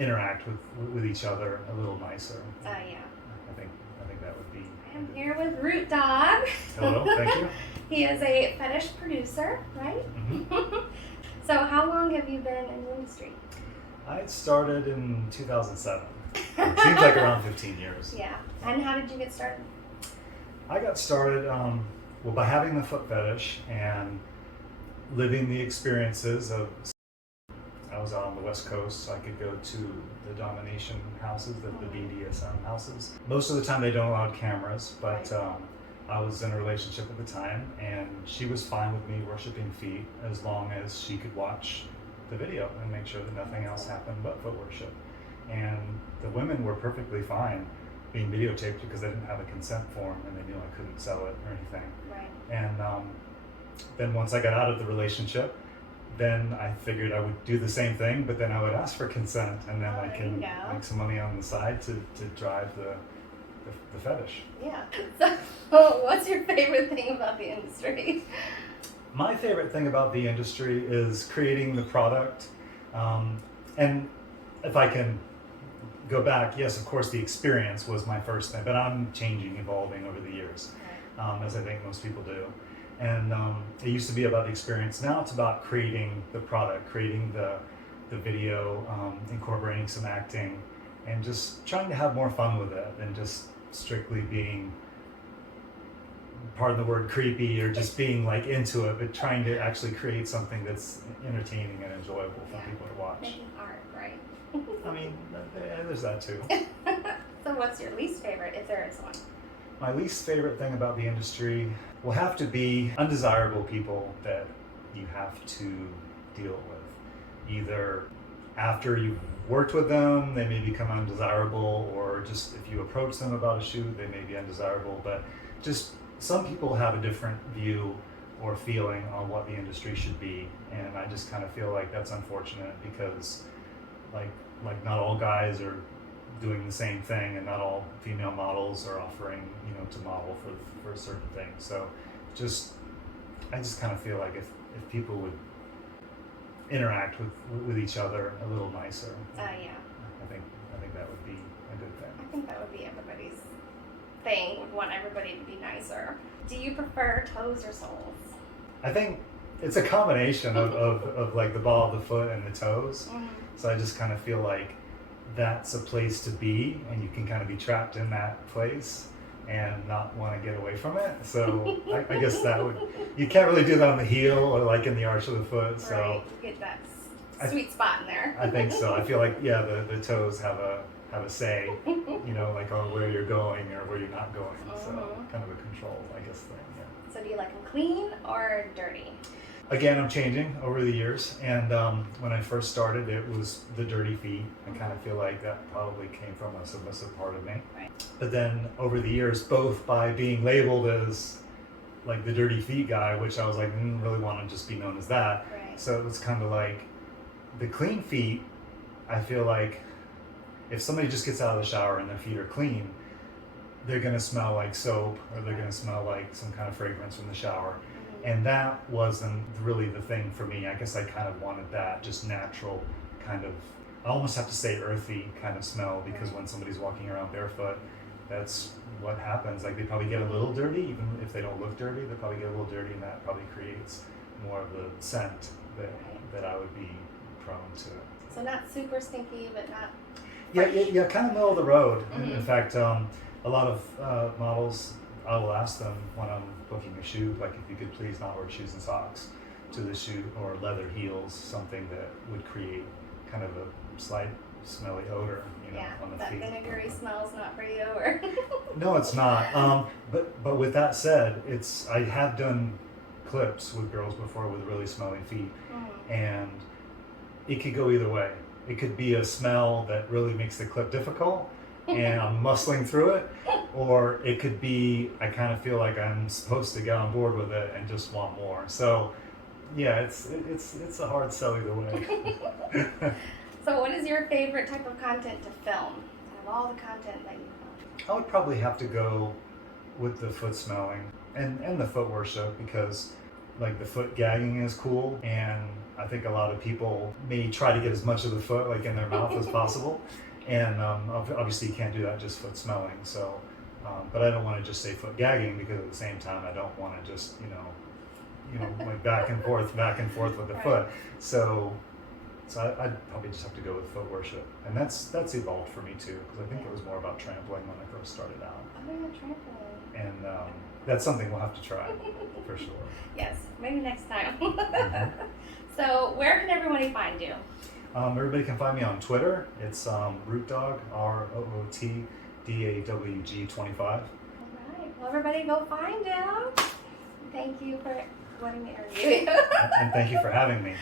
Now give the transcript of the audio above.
interact with each other a little nicer. Yeah. I think that would be. I am here with Rootdawg. Hello, thank you. He is a fetish producer, right? Mm-hmm. So how long have you been in the industry? I started in 2007. It seems like around 15 years. Yeah. And how did you get started? I got started by having the foot fetish and living the experiences of. I was out on the West Coast, so I could go to the domination houses, the BDSM houses. Most of the time they don't allow cameras, but I was in a relationship at the time, and she was fine with me worshiping feet as long as she could watch the video and make sure that nothing else happened but foot worship. And the women were perfectly fine being videotaped because they didn't have a consent form and they knew I couldn't sell it or anything. Right. And then once I got out of the relationship, then I figured I would do the same thing, but then I would ask for consent, and then I can make some money on the side to drive the fetish. Yeah. So, what's your favorite thing about the industry? My favorite thing about the industry is creating the product. And if I can go back, yes, of course, the experience was my first thing, but I'm changing, evolving over the years, as I think most people do. And it used to be about the experience. Now it's about creating the product, creating the video, incorporating some acting, and just trying to have more fun with it than just strictly being, pardon the word, creepy or just being like into it, but trying to actually create something that's entertaining and enjoyable for people to watch. Making art, right? I mean, there's that too. So what's your least favorite, if there is one? My least favorite thing about the industry will have to be undesirable people that you have to deal with. Either after you've worked with them, they may become undesirable, or just if you approach them about a shoot, they may be undesirable. But just some people have a different view or feeling on what the industry should be, and I just kind of feel like that's unfortunate because like not all guys are doing the same thing, and not all female models are offering, to model for certain things. So I just kind of feel like if people would interact with each other a little nicer. Yeah. I think that would be a good thing. I think that would be everybody's thing. Would want everybody to be nicer. Do you prefer toes or soles? I think it's a combination of like the ball of the foot and the toes. Mm-hmm. So I just kind of feel like that's a place to be, and you can kind of be trapped in that place and not want to get away from it. So I guess you can't really do that on the heel or like in the arch of the foot. So right. You get that sweet spot in there. I think so. I feel like the toes have a say, like on where you're going or where you're not going. So kind of a control, I guess, thing. Yeah. So do you like them clean or dirty? Again, I'm changing over the years, and when I first started, it was the dirty feet. I kind of feel like that probably came from a submissive part of me. Right. But then over the years, both by being labeled as like the dirty feet guy, which I was like, didn't really want to just be known as that. Right. So it was kind of like the clean feet. I feel like if somebody just gets out of the shower and their feet are clean, they're going to smell like soap, or they're going to smell like some kind of fragrance from the shower. And that wasn't really the thing for me. I guess I kind of wanted that just natural kind of, I almost have to say earthy kind of smell, because when somebody's walking around barefoot, that's what happens. Like they probably get a little dirty, even if they don't look dirty, they probably get a little dirty, and that probably creates more of the scent that I would be prone to. So not super stinky, but not... Yeah, kind of middle of the road. Mm-hmm. In fact, a lot of models, I will ask them when I'm booking a shoot, like if you could please not wear shoes and socks to the shoot, or leather heels, something that would create kind of a slight smelly odor, on the that feet. vinegary smell's not for you, or... No, it's not. But with that said, I have done clips with girls before with really smelly feet, and it could go either way. It could be a smell that really makes the clip difficult, and I'm muscling through it, or it could be I kind of feel like I'm supposed to get on board with it and just want more. So yeah, it's a hard sell either way. So what is your favorite type of content to film out of all the content that you film? I would probably have to go with the foot smelling and the foot worship, because like the foot gagging is cool, and I think a lot of people may try to get as much of the foot like in their mouth as possible, and obviously you can't do that just foot smelling. So, but I don't want to just say foot gagging, because at the same time I don't want to just like back and forth with the Right. foot. So I'd probably just have to go with foot worship, and that's evolved for me too, because I think it was more about trampling when I first started out, Oh, yeah, trampoline. and that's something we'll have to try for sure. Yes, maybe next time. Mhm. So, where can everybody find you? Everybody can find me on Twitter. It's Rootdawg, ROOTDAWG 25. All right. Well, everybody go find him. Thank you for letting me interview you. And thank you for having me.